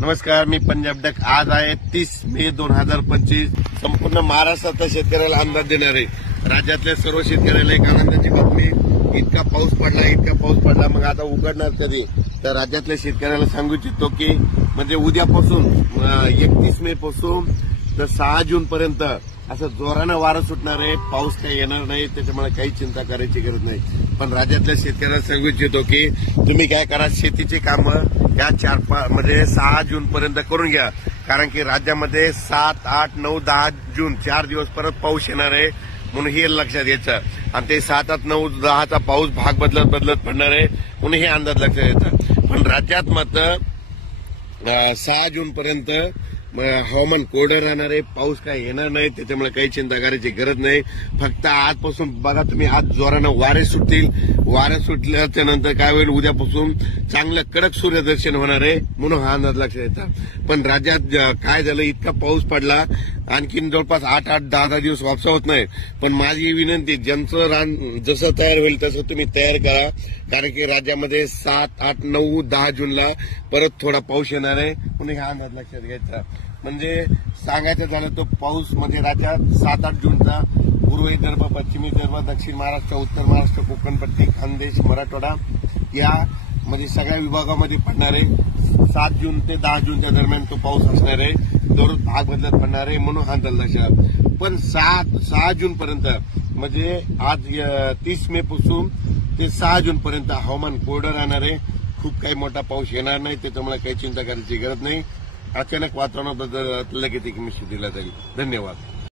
नमस्कार, मी पंजाब डक। आज आहे 30 मे 2025। संपूर्ण महाराष्ट्रातल्या शेतकऱ्याला अंदाज देणार आहे। राज्यातल्या सर्व शेतकऱ्याला एक आनंदाची बातमी, इतका पाऊस पडला। मग आता उघडणार कधी? तर राज्यातल्या शेतकऱ्याला सांगू इच्छितो की म्हणजे उद्यापासून 31 मे पासून तर 6 जून पर्यंत असं जोरानं वारं सुटणार आहे। पाऊस काही येणार नाही, त्याच्यामुळे काही चिंता करायची गरज नाही। पण राज्यातल्या शेतकऱ्याला सांगू इच्छितो की तुम्ही काय करा, शेतीची कामं या 6 जून पर्यंत करून घ्या। कारण की राज्यामध्ये 7, 8, 9, 10 जून 4 दिवस परत पाऊस येणार आहे, म्हणून हे लक्षात घ्यायचं। आणि ते 7, 8, 9, 10चा पाऊस भाग बदलत पडणार आहे, म्हणून हे अंदाज लक्षात घ्यायचा। पण राज्यात मात्र 6 जून पर्यंत हवामान कोरडं राहणार आहे, पाऊस काय येणार नाही, त्याच्यामुळे काही चिंता करायची गरज नाही। फक्त आजपासून बघा तुम्ही, आज जोरानं वारे सुटतील। वारे सुटल्याच्या नंतर काय होईल, उद्यापासून चांगलं कडक सूर्यदर्शन होणार आहे, म्हणून हा अंदाज लक्षात घ्यायचा। पण राज्यात काय झालं, इतका पाऊस पडला, आणखीन जवळपास 8, 10 दिवस वापसा होत नाही। पण माझी विनंती, ज्यांचं रान जसं तयार होईल तसं तुम्ही तयार करा, कारण की राज्यामध्ये 7, 8, 9, 10 जूनला परत थोडा पाऊस येणार आहे, म्हणून हा अंदाज लक्षात घ्यायचा। म्हणजे सांगायचं झालं तर पाऊस म्हणजे राज्यात 7, 8 जूनचा पूर्व विदर्भ, पश्चिम विदर्भ, दक्षिण महाराष्ट्र, उत्तर महाराष्ट्र, कोकणपट्टी, खानदेश, मराठवाडा या म्हणजे सगळ्या विभागामध्ये पडणार आहे। 7 जून ते 10 जूनच्या दरम्यान तो पाऊस असणार आहे, दररोज भाग बदलत पडणार आहे, म्हणून हा अंदाज लक्षात। पण 6 जून पर्यंत म्हणजे आज 30 मे पासून ते 6 जून पर्यंत हवामान कोरडं राहणार आहे, खूप काही मोठा पाऊस येणार नाही, त्याच्यामुळे काही चिंता करायची गरज नाही। अचानक वातावरणात बदल लगेच एक निश्चित दिला जाईल। धन्यवाद।